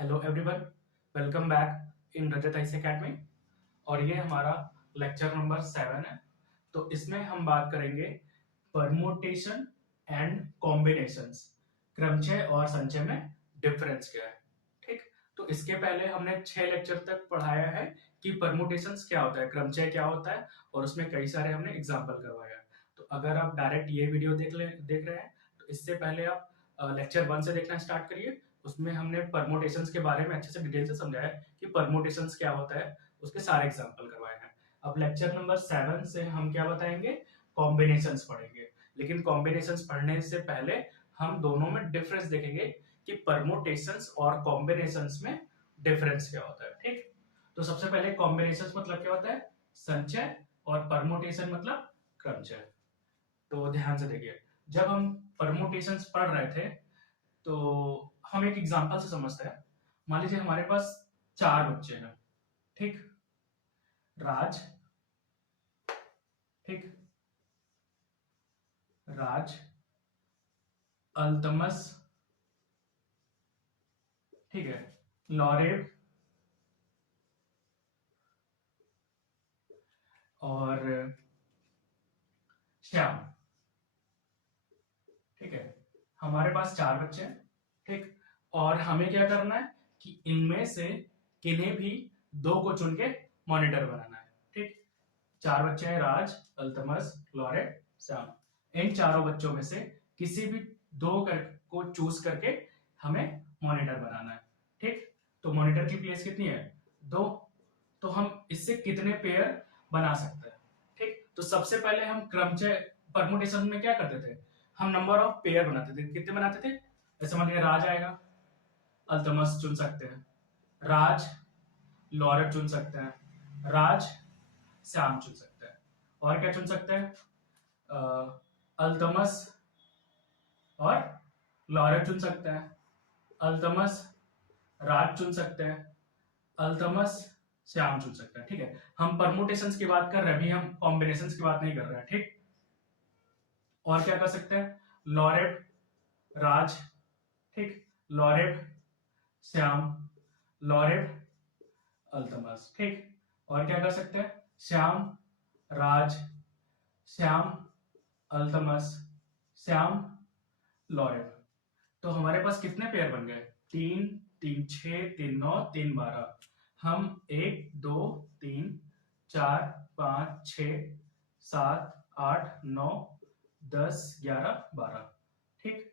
Hello everyone, welcome back in Rajat ice academy. और ये हमारा लेक्चर नंबर 7 है। तो इसमें हम बात करेंगे परमुटेशन एंड कॉम्बिनेशंस, क्रमचय और संचय में डिफरेंस क्या है। ठीक, तो इसके पहले हमने 6 लेक्चर तक पढ़ाया है कि परमुटेशंस क्या होता है, क्रमचय क्या होता है, और उसमें कई सारे हमने एग्जाम्पल करवाया है। तो अगर आप डायरेक्ट ये वीडियो देख रहे हैं तो इससे पहले आप लेक्चर 1 से देखना स्टार्ट करिए। उसमें हमने परमुटेशंस के बारे में अच्छे से डिटेल से समझाया है कि परमुटेशंस क्या होता है, उसके सारे एग्जांपल करवाए हैं। अब लेक्चर नंबर 7 से हम क्या बताएंगे, कॉम्बिनेशंस पढ़ेंगे। लेकिन कॉम्बिनेशंस पढ़ने से पहले हम दोनों में डिफरेंस देखेंगे कि परमुटेशंस और कॉम्बिनेशंस में डिफरेंस क्या होता है। ठीक, तो सबसे पहले कॉम्बिनेशंस मतलब क्या होता है, संचय, और परमुटेशन मतलब क्रमचय। तो ध्यान से देखिए, जब हम परमुटेशंस पढ़ रहे थे तो हम एक एग्जांपल से समझते हैं। मान लीजिए हमारे पास 4 बच्चे हैं। ठीक, राज, ठीक, राज, अल्तमस, ठीक है, लॉरेव और श्याम। ठीक है, हमारे पास 4 बच्चे हैं। ठीक, और हमें क्या करना है कि इनमें से किन्हें भी 2 को चुन के मॉनिटर बनाना है। ठीक, 4 बच्चे हैं, राज, अल्तमस, लॉरेव, श्याम। इन चारों बच्चों में से किसी भी 2 को चूज करके हमें मॉनिटर बनाना है। ठीक, तो मॉनिटर की प्लेस कितनी है, 2। तो हम इससे कितने पेयर बना सकते हैं। ठीक, तो सबसे पहले हम क्रमचय परमुटेशन में क्या करते थे, हम नंबर ऑफ पेयर बनाते थे। कितने बनाते थे, जैसे मान लीजिए राज आएगा, अल्तमस चुन सकते हैं, राज लॉरेव चुन सकते हैं, राज श्याम चुन सकते हैं, और क्या चुन सकते हैं, अल्तमस और लॉरेव चुन सकते हैं, अल्तमस राज चुन सकते हैं, अल्तमस श्याम चुन सकते हैं। ठीक है, हम परमुटेशंस की बात कर रहे हैं, अभी हम कॉम्बिनेशंस की बात नहीं कर रहे हैं। ठीक, और क्या कर सकते हैं, लॉरेव राज, ठीक, लॉरेव श्याम, लॉरेव अल्तमस। ठीक, और क्या कर सकते हैं, श्याम राज, श्याम अल्तमस, श्याम लॉरेव। तो हमारे पास कितने पेयर बन गए, 3 3 6 3 9 3 12। हम 1 2 3 4 5 6 7 8 9 10 11 12। ठीक,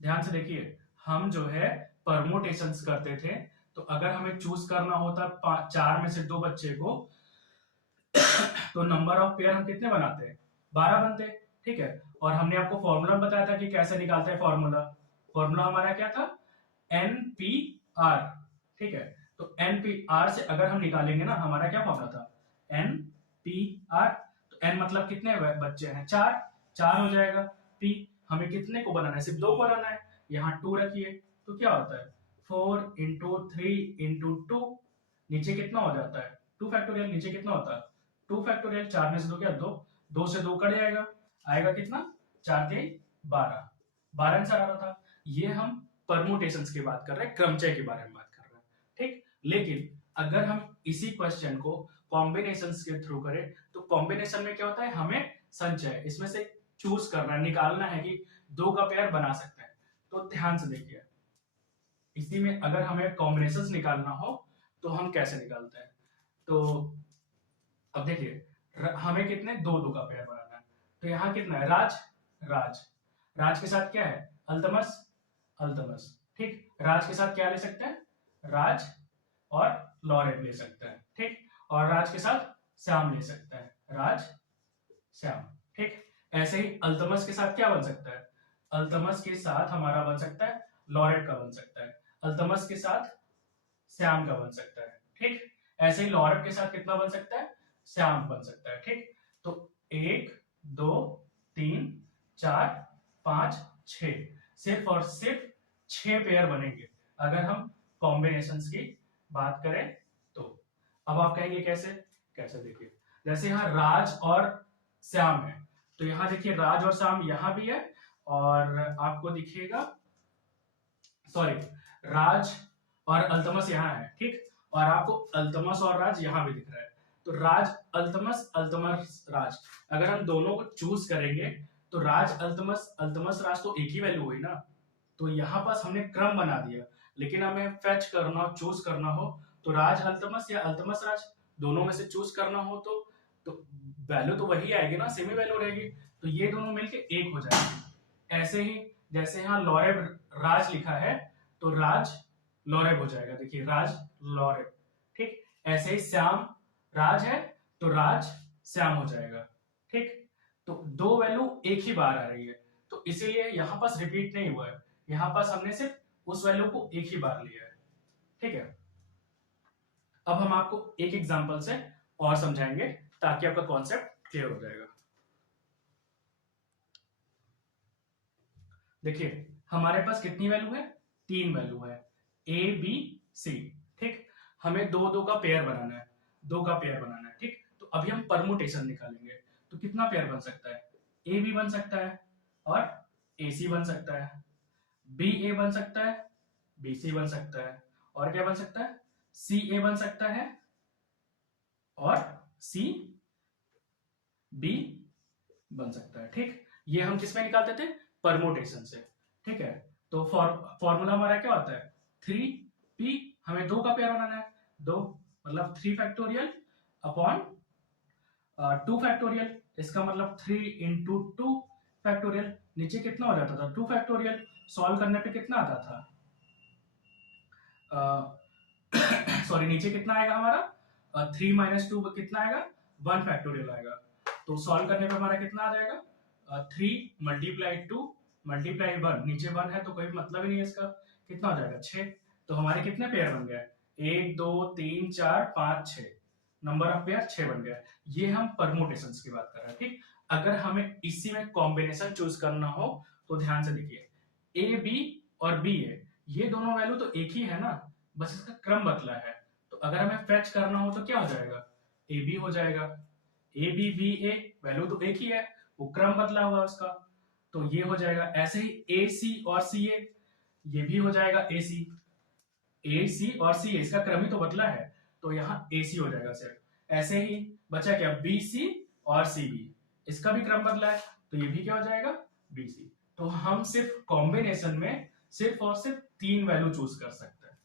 ध्यान से देखिए, हम जो है परमुटेशंस करते थे। तो अगर हमें चूज करना होता 4 में से 2 बच्चे को, तो नंबर ऑफ पेयर हम कितने बनाते हैं, 12 बनते। ठीक है, और हमने आपको फॉर्मूला बताया था कि कैसे निकालते हैं। फॉर्मूला फॉर्मूला हमारा क्या था, NPR। ठीक है, तो NPR से अगर हम निकालेंगे ना, हमारा क्या फॉर्मूला था, NPR। तो N मतलब कितने बच्चे हैं, 4, 4 हो जाएगा। P हमें कितने को बनाना है, सिर्फ 2 को बनाना है, यहाँ 2 रखिए। तो क्या होता है, 4 इंटू 3 इंटू 2, नीचे कितना हो जाता है, 2 फैक्टोरियल। नीचे कितना होता है, 2 फैक्टोरियल। 4 में से 2 क्या, 2, 2 से 2 कट जाएगा, आएगा कितना, 4 के 12, 12 आंसर आ रहा था। ये हम परमुटेशंस की बात कर रहे हैं, क्रमचय के बारे में बात कर रहे हैं। ठीक, लेकिन अगर हम इसी क्वेश्चन को कॉम्बिनेशंस के थ्रू करें, तो कॉम्बिनेशन में क्या होता है, हमें संचय इसमें से चूज करना है, निकालना है कि 2 का पेयर बना सकते हैं। तो ध्यान से देखिए, इसी में अगर हमें कॉम्बिनेशंस निकालना हो तो हम कैसे निकालते हैं। तो अब देखिए, हमें कितने, 2 2 का पेयर बनाना है। तो यहाँ कितना है, राज, राज, राज के साथ क्या है, अल्तमस, अल्तमस। ठीक, राज के साथ क्या ले सकते हैं, राज और लॉरेट ले सकते हैं। ठीक, और राज के साथ श्याम ले सकते हैं, राज श्याम। ठीक, ऐसे ही अल्तमस के साथ क्या बन सकता है, अल्तमस के साथ हमारा बन सकता है, लॉरेट का बन सकता है, अल्तमस के साथ श्याम का बन सकता है। ठीक, ऐसे ही लॉरेट के साथ कितना बन सकता है, श्याम बन सकता है। ठीक, तो 1 2 3 4 5 6, सिर्फ और सिर्फ 6 पेयर बनेंगे अगर हम कॉम्बिनेशंस की बात करें तो। अब आप कहेंगे कैसे, कैसे देखिए, जैसे यहां राज और श्याम है, तो यहां देखिए राज और श्याम यहां भी है, और आपको दिखेगा सॉरी, राज और अल्तमस यहाँ है, ठीक, और आपको अल्तमस और राज यहाँ भी दिख रहा है। तो राज अल्तमस, अल्तमस राज, अगर हम दोनों को चूज करेंगे तो राज अल्तमस, अल्तमस राज तो एक ही वैल्यू हुई ना। तो यहाँ पास हमने क्रम बना दिया, लेकिन हमें फेच करना हो, चूज करना हो तो राज अल्तमस या अल्तमस राज दोनों में से चूज करना हो तो वैल्यू तो वही आएगी ना, सेमी वैल्यू रहेगी। तो ये दोनों मिलके एक हो जाएगी। ऐसे ही जैसे यहाँ लॉरेब राज लिखा है तो राज लॉरेब हो जाएगा, देखिए राज लॉरेब, ठीक। ऐसे ही श्याम राज है तो राज श्याम हो जाएगा, ठीक। तो दो वैल्यू एक ही बार आ रही है, तो इसीलिए यहां पास रिपीट नहीं हुआ है, यहां पास हमने सिर्फ उस वैल्यू को एक ही बार लिया है, ठीक है। अब हम आपको एक एग्जांपल से और समझाएंगे ताकि आपका कॉन्सेप्ट क्लियर हो जाएगा। देखिए हमारे पास कितनी वैल्यू है, 3 वैल्यू है, ए बी सी, ठीक। हमें दो दो का पेयर बनाना है, दो का पेयर बनाना है, ठीक। तो अभी हम परमुटेशन निकालेंगे, तो कितना पेयर बन सकता है, ए बी बन सकता है और ए सी बन सकता है, बी ए बन सकता है, बी सी बन सकता है, और क्या बन सकता है, सी ए बन सकता है और सी बी बन सकता है, ठीक। ये हम किसमें निकालते थे, परमुटेशन से, ठीक है। तो फॉर्मूला हमारा क्या होता है, 3p, हमें दो का पेयर बनाना है, दो मतलब 3 फैक्टोरियल अपॉन 2 फैक्टोरियल, इसका मतलब 3 इंटू 2 फैक्टोरियल, नीचे कितना हो जाता था 2 फैक्टोरियल, सॉल्व करने पे कितना आता था, सॉरी नीचे कितना आएगा हमारा 3 माइनस 2 कितना आएगा 1 फैक्टोरियल आएगा। तो सॉल्व करने पे हमारा कितना आ जाएगा 3 मल्टीप्लाई 2 मल्टीप्लाई 1, नीचे 1 है तो कोई मतलब ही नहीं है इसका, कितना हो जाएगा 6। तो हमारे कितने पेयर बन गए, 1 2 3 4 5 6, नंबर ऑफ पेयर 6 बन गया। ये हम परमुटेशंस की बात कर रहे हैं, ठीक। अगर हमें इसी में कॉम्बिनेशन चूज करना हो तो ध्यान से देखिए, ए बी और बी ए, ये दोनों वैल्यू तो एक ही है ना, बस इसका क्रम बदला है। तो अगर हमें फेच करना हो तो क्या हो जाएगा, ए बी हो जाएगा, A B B A value तो एक ही है, वो क्रम बदला हुआ उसका, तो ये हो जाएगा। ऐसे ही ए सी और सी ए, ये भी हो जाएगा ए सी और सी ए, इसका क्रम ही तो बदला है, तो यहाँ ए सी हो जाएगा सिर्फ। ऐसे ही बचा क्या, बी सी और सी बी, इसका भी क्रम बदला है, तो ये भी क्या हो जाएगा बी सी। तो हम सिर्फ कॉम्बिनेशन में सिर्फ और सिर्फ 3 वैल्यू चूज कर सकते हैं,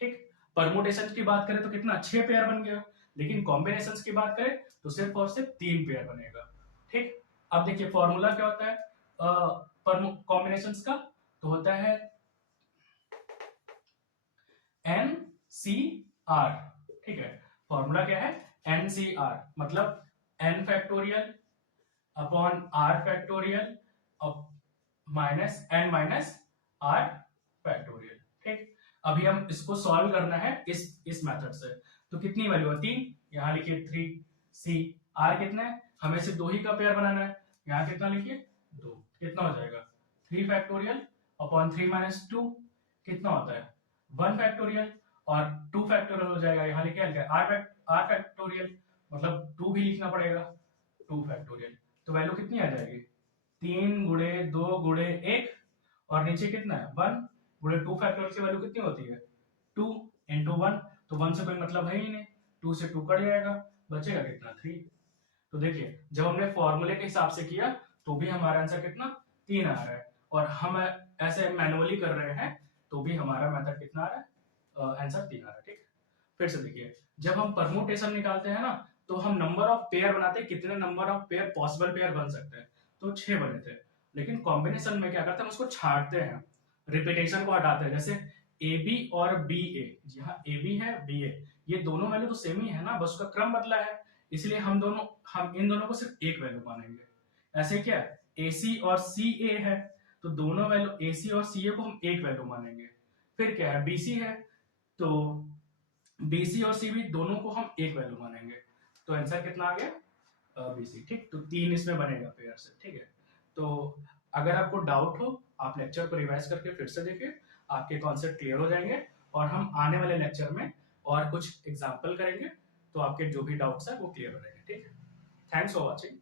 ठीक। परमुटेशन की बात करें तो कितना 6 पेयर बन गया, लेकिन कॉम्बिनेशन की बात करें तो सिर्फ और सिर्फ 3 पेयर बनेगा, ठीक। अब देखिए फॉर्मूला क्या होता है कॉम्बिनेशन का, तो होता है एन सी आर, ठीक है। फॉर्मूला क्या है, एन सी आर, मतलब n factorial upon r factorial minus n minus r factorial, ठीक। अभी हम इसको सॉल्व करना है इस मेथड से, तो कितनी वैल्यू है 3, यहां लिखिए 3, सी आर कितना है, हमें सिर्फ दो ही का पेयर बनाना है, यहां कितना लिखिए 2, कितना हो जाएगा 3 फैक्टोरियल अपॉन 3 माइनस 2 कितना होता है 1 फैक्टोरियल, और 2 फैक्टोरियल हो जाएगा, यहाँ लिखे आर फैक्टोरियल, मतलब 2 भी लिखना पड़ेगा 2 फैक्टोरियल। तो वैल्यू कितनी आ जाएगी 3 गुणे 2 गुणे 1, और नीचे कितना है 1 गुणे 2 फैक्टोरियल की वैल्यू कितनी होती है 2 इंटू 1, तो 1 से कोई मतलब है ही नहीं, 2 से 2 कट जाएगा, बचेगा कितना 3। तो देखिए जब हमने फॉर्मूले के हिसाब से किया तो भी हमारा आंसर कितना 3 आ रहा है, और हम ऐसे मैनुअली कर रहे हैं तो भी हमारा मेथड कितना आ रहा है आंसर 3 आ रहा है, ठीक। फिर से देखिए, जब हम परमुटेशन निकालते हैं ना तो हम नंबर ऑफ पेयर बनाते हैं, कितने number of pair possible pair बन सकते हैं, तो 6 बने थे। लेकिन कॉम्बिनेशन में क्या करते हैं, उसको छाटते हैं, रिपीटेशन को हटाते हैं। जैसे ए बी और बी ए, जी हाँ ए बी है बी ए, ये दोनों वैल्यू तो सेम ही है ना, बस उसका क्रम बदला है, इसलिए हम इन दोनों को सिर्फ एक वैल्यू मानेंगे। ऐसे क्या ए सी और सी ए है, तो दोनों वैल्यू ए सी और सी ए को हम एक वैल्यू मानेंगे। फिर क्या है बी सी है, तो बी सी और सी बी दोनों को हम एक वैल्यू मानेंगे, तो आंसर कितना आ गया बी सी, ठीक। तो 3 इसमें बनेगा पेयर से, ठीक है। तो अगर आपको डाउट हो आप लेक्चर को रिवाइज करके फिर से देखिए, आपके कॉन्सेप्ट क्लियर हो जाएंगे, और हम आने वाले लेक्चर में और कुछ एग्जाम्पल करेंगे, तो आपके जो भी डाउट्स है वो क्लियर हो जाएंगे, ठीक है। Thanks for watching.